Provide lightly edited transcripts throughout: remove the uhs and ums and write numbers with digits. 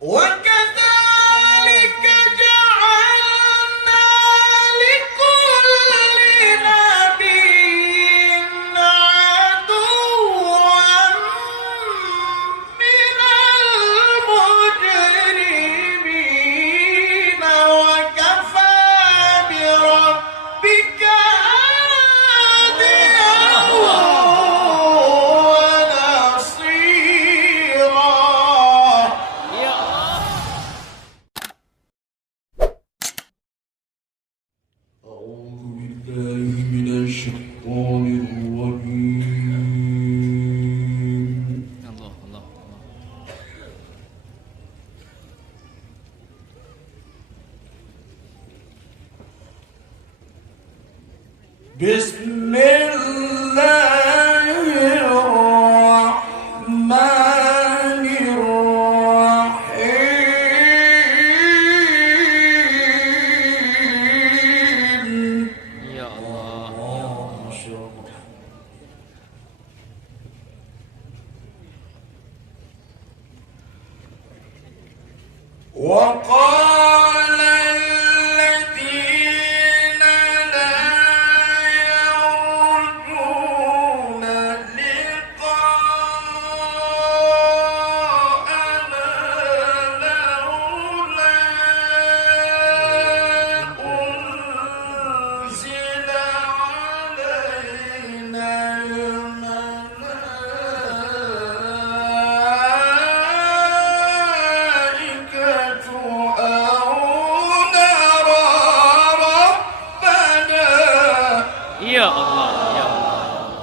وكذلك جعلنا لكل نبي عدوا من المجرمين وكفى بربك هاديا ونصيرا. أعوذ بالله من الشيطان الرجيم. الله الله بسم الله الرحمن الرحيم. يا الله ما شاء الله. وقال الذين لا يرجون لقاءنا لولا أنزل علينا الملائكة أو نرى ربنا. يا الله يا الله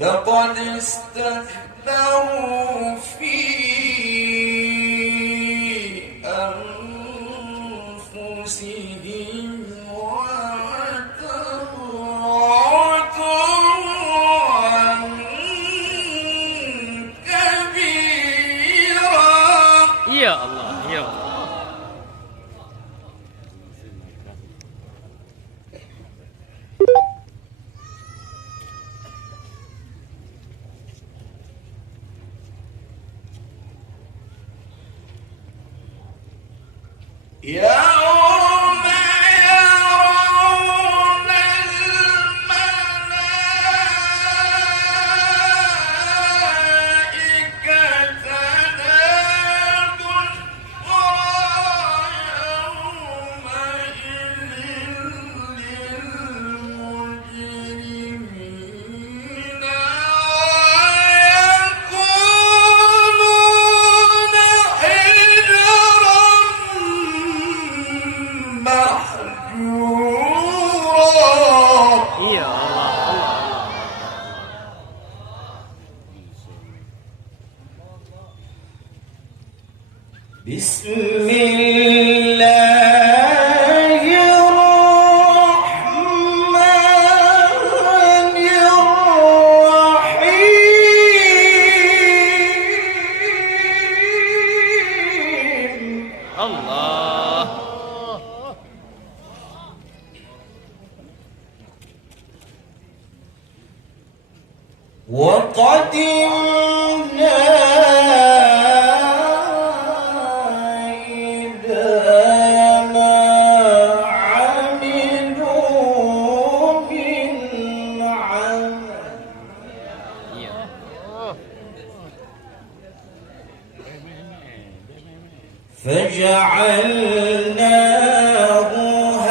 لقد استكبروا في أنفسهم وعتوا عتوا كبيرا. يا الله يا الله يوم يرون الملائكة لا بشرى يومئذ للمجرمين ويقولون حجرا محجورا. يا الله بسم الله الرحمن الرحيم. الله وقدمنا إلى ما عملوا من عمل يا فجعلناه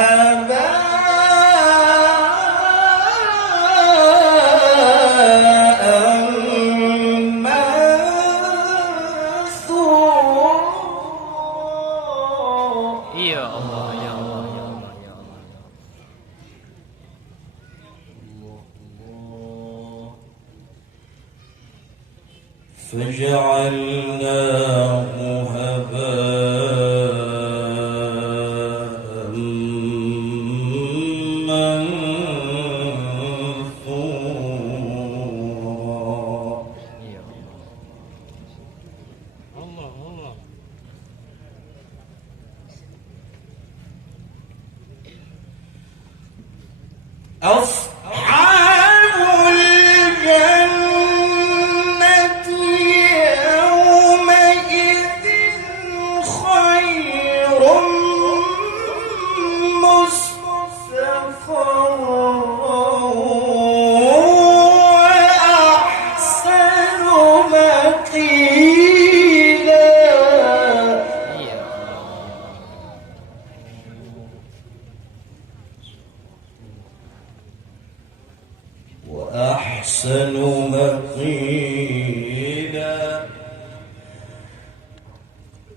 هباء منثورا. يا الله يا الله يا الله يا الله فجعلناه هباء منثورا. يا الله الله أصحاب الجنة أحسن مقيلا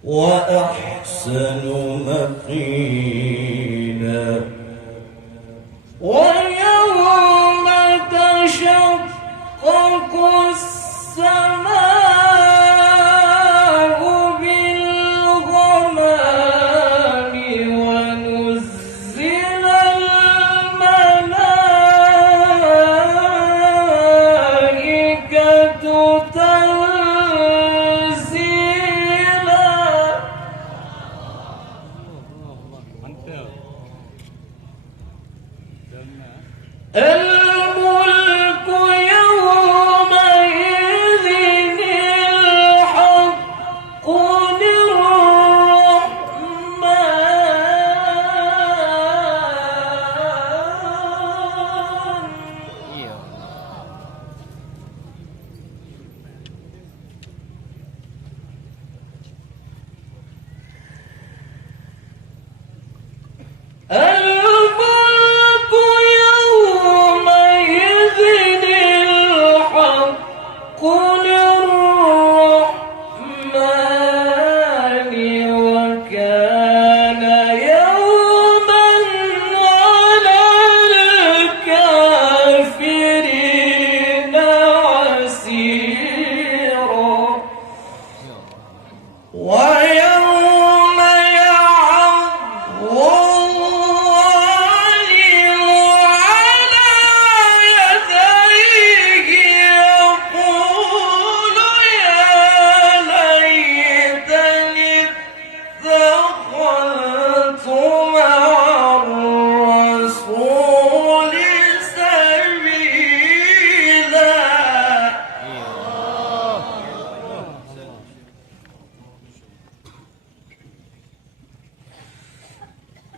وأحسن مقيلا ويوم تشقق السماء بالغمام ونزل الملائكة تنزيلا الملك يومئذ الحق للرحمن يا الملك يومئذ الحق للرحمن وكان يوما على الكافرين عسيرا ويوم يعض الظالم على يديه يقول يا ليتني اتخذت مع الرسول سبيلا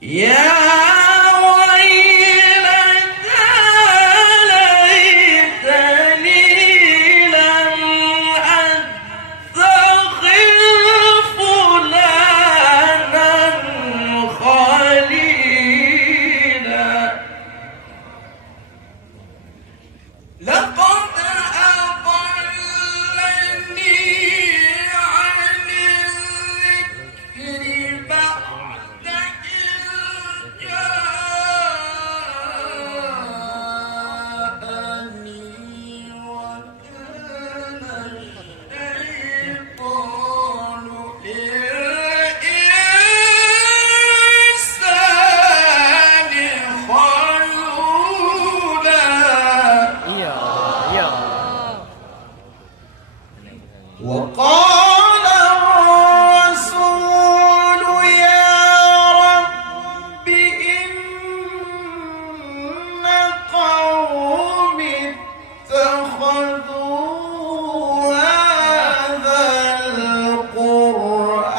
يا ويلتى ليتني لم أتخذ فلانا خليلا لقد أضلني عن الذكر بعد إذ جاءني وكان الشيطان للإنسان خذولا يا يا وقال الرسول يا رب إن قومي اتخذوا هذا القرآن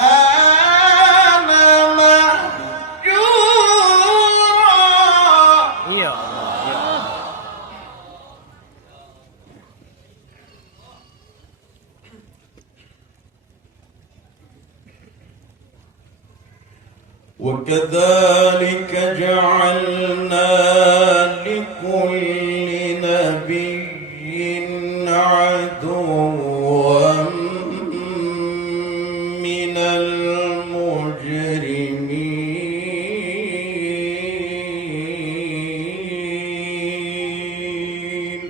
مهجورا يا وكذلك جعلنا لكل نبي عدوا من المجرمين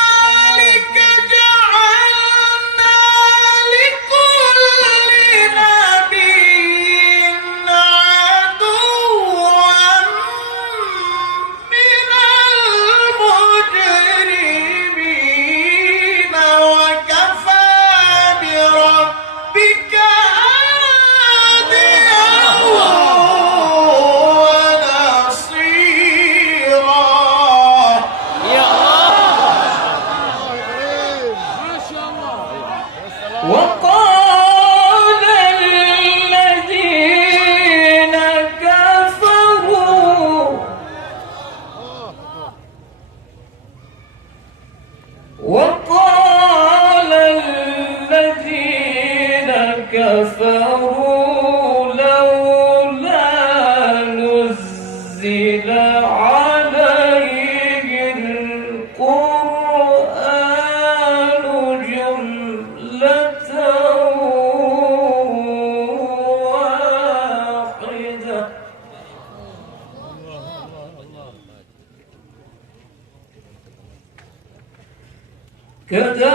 وكذلك جعلنا لكل نبي عدوا من المجرمين وكفى بربك هاديا ونصيرا يا قالوا لولا نزل عليه القرآن جملة واحدة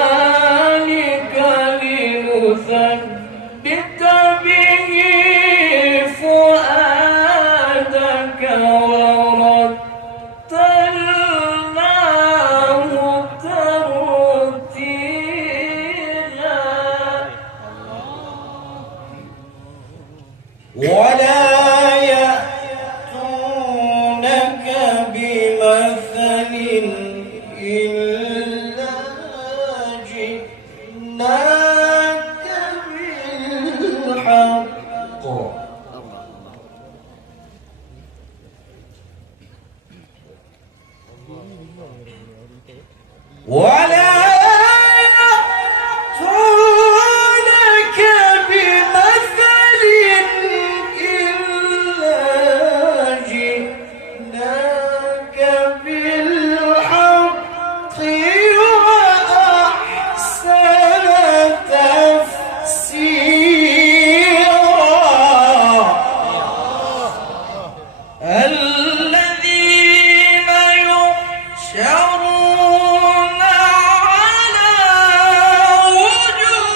كذلك لنثبت به فؤادك ورتلناه ترتيلا ولا يأتونك بمثل إلا جئناك بالحق ولا يأتونك بمثل إلا جئناك بالحق وأحسن تفسيرا الذين يحشرون على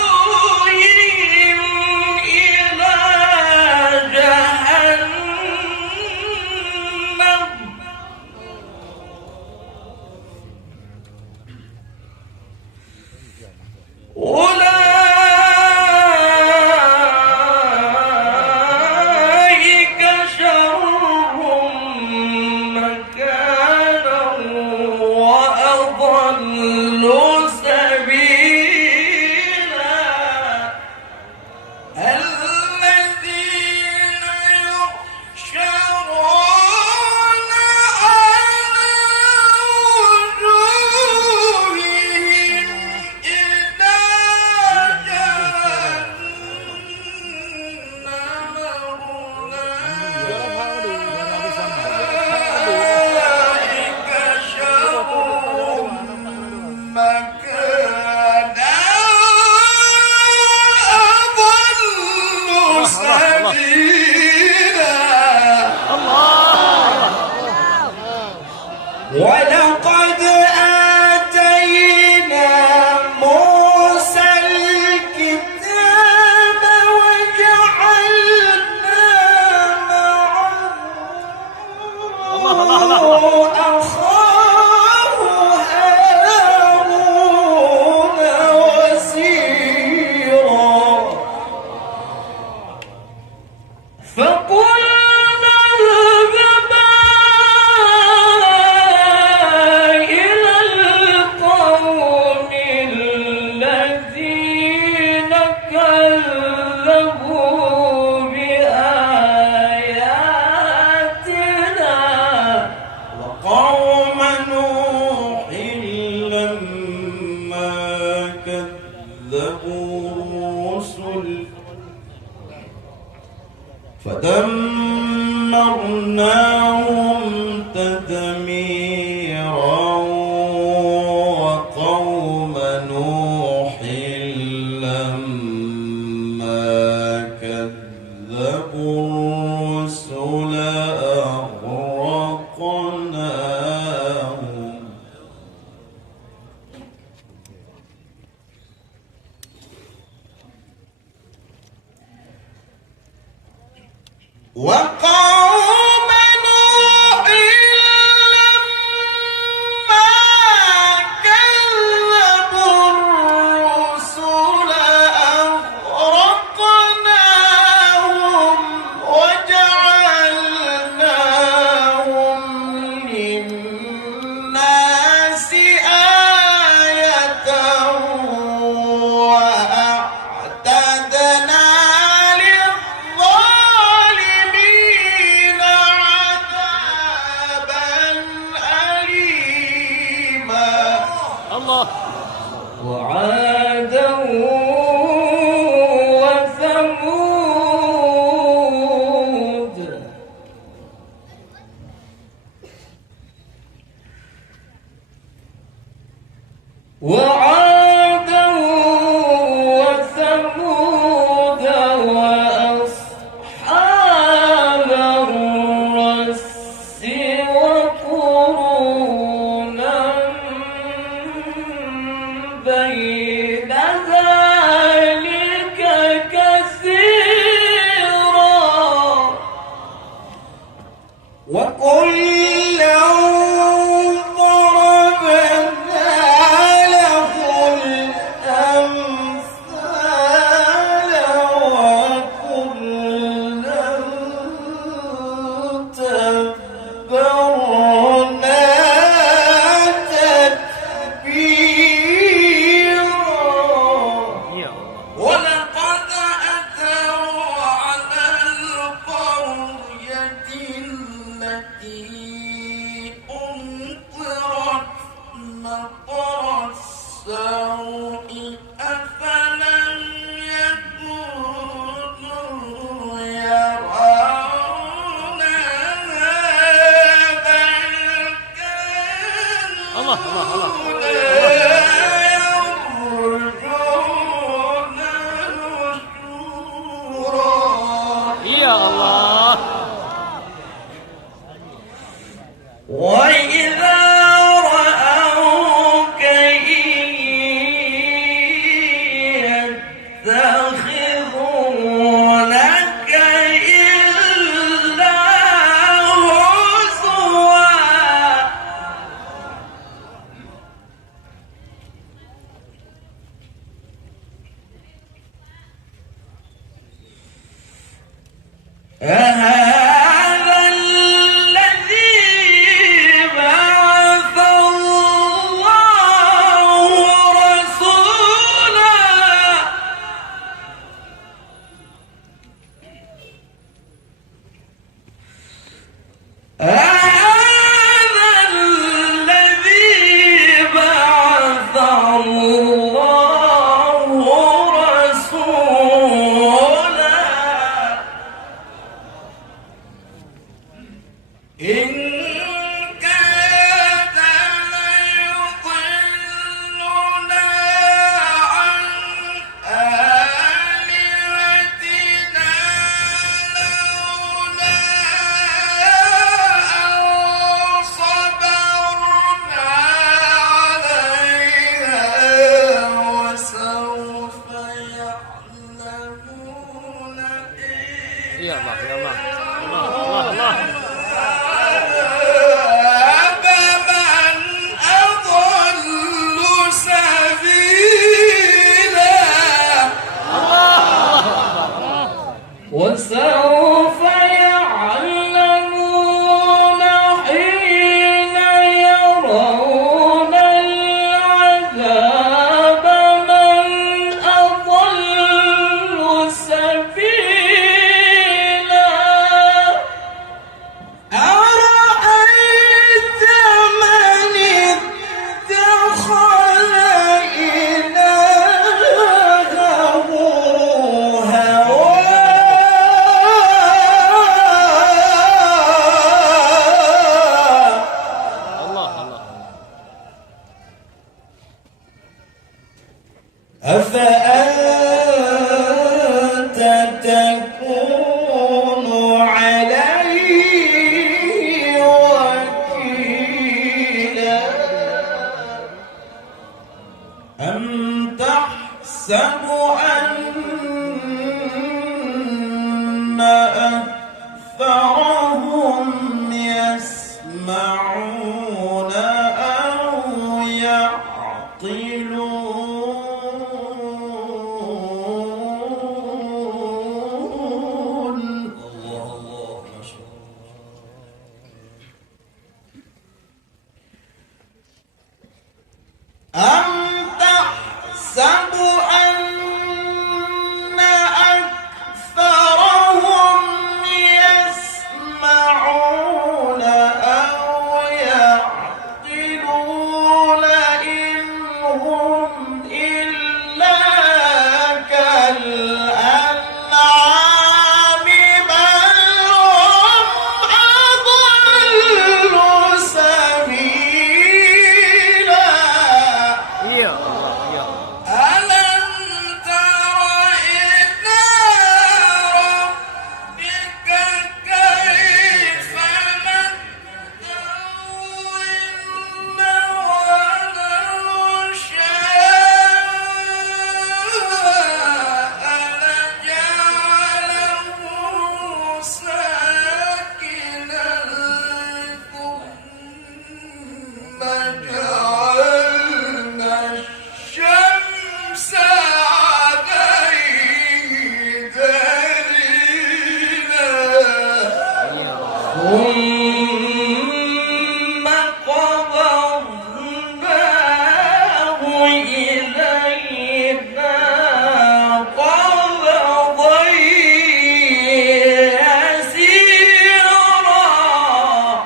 وجوههم إلى جهنم أولئك شر مكانا وأضل سبيلا الذين يحشرون على وجوههم إلى جهنم أولئك شر مكانا أضل سبيلا ولقد آتينا موسى الكتاب وجعلنا معه أخاه هارون وزيرا فقلنا اذهبا إلى القوم الذين كذبوا بآياتنا وقوم نوح لما كذبوا الرسل فدمرناهم تدميرا وقوم نوح لما كذبوا الرسل أغرقناهم وقوم نوح لما كذبوا الرسل أغرقناهم وجعلناهم للناس آية وأعتدنا للظالمين إن كاد ليضلنا عن آلهتنا لولا أن صبرنا عليها وسوف يعلمون يا الله يا الله الله الله فمن أضل سبيلا وسوف يعلمون حين يرون العذاب من أضل سبيلا أرأيت من اتخذ إلهه هواه الله الله أفأنت تكون عليه وكيلا أم تحسب أن أكثرهم يسمعون أو يعقلون الله ما شاء الله أم تحسب أن أكثرهم يسمعون أو يعقلون إن هم إلا كالأنعام بل هم أضل سبيلا يا الله يا الله ألم تر إلى ربك كيف مد الظل ولو شاء لجعله ساكنا ثم جعلنا الشمس عليه دليلا ثم قبضناه إلينا قبضا يسيرا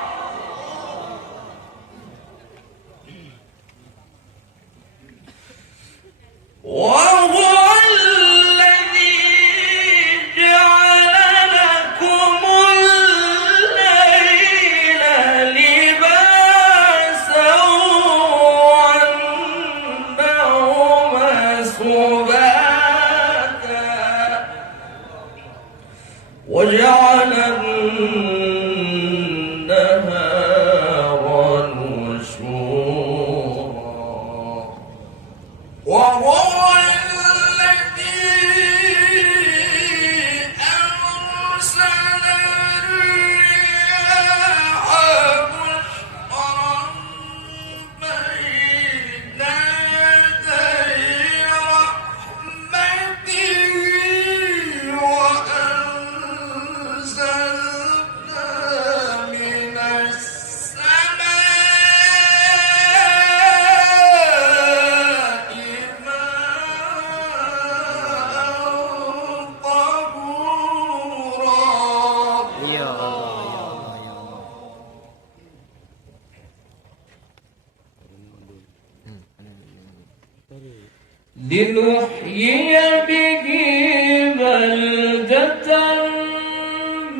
وهو الذي جعل لكم الليل لباسا والنوم سباتا وجعل النهار نشورا وهو الذي أرسل الرياح بشرا بين يدي رحمته وأنزلنا من السماء ماء طهورا يا الله يا الله يا الله لنحيي به بلدة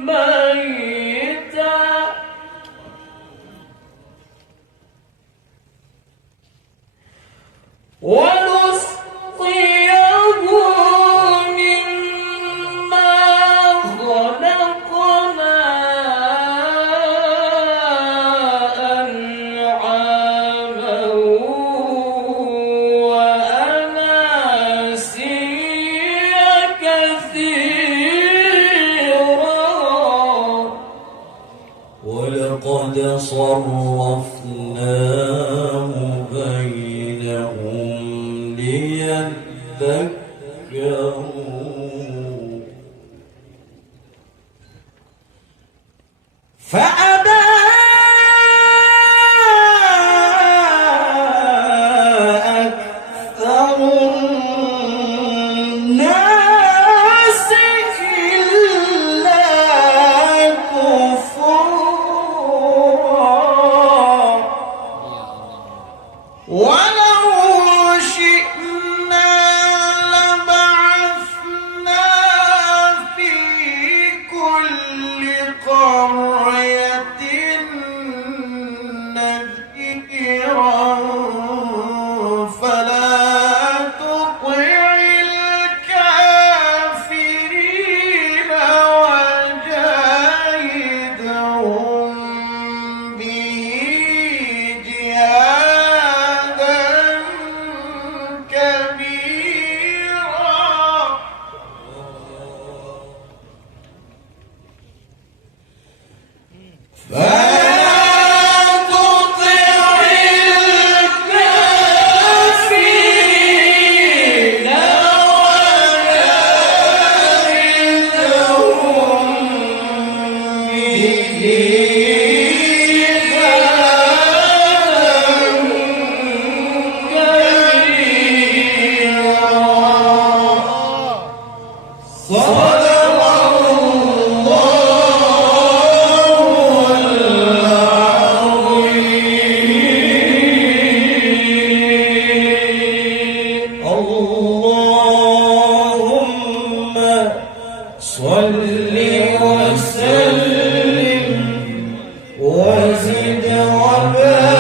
ميتا قد صرفناه بينهم ليذكروا فأبى أكثر الناس إلا كفورا ولو شئنا لبعثنا في كل قرية نذيرا فلا تطع الكافرين وجاهدهم به جهادا كبيرا فلا تطع الكافرين وجاهدهم به اللهم صل وسلم وزد وبارك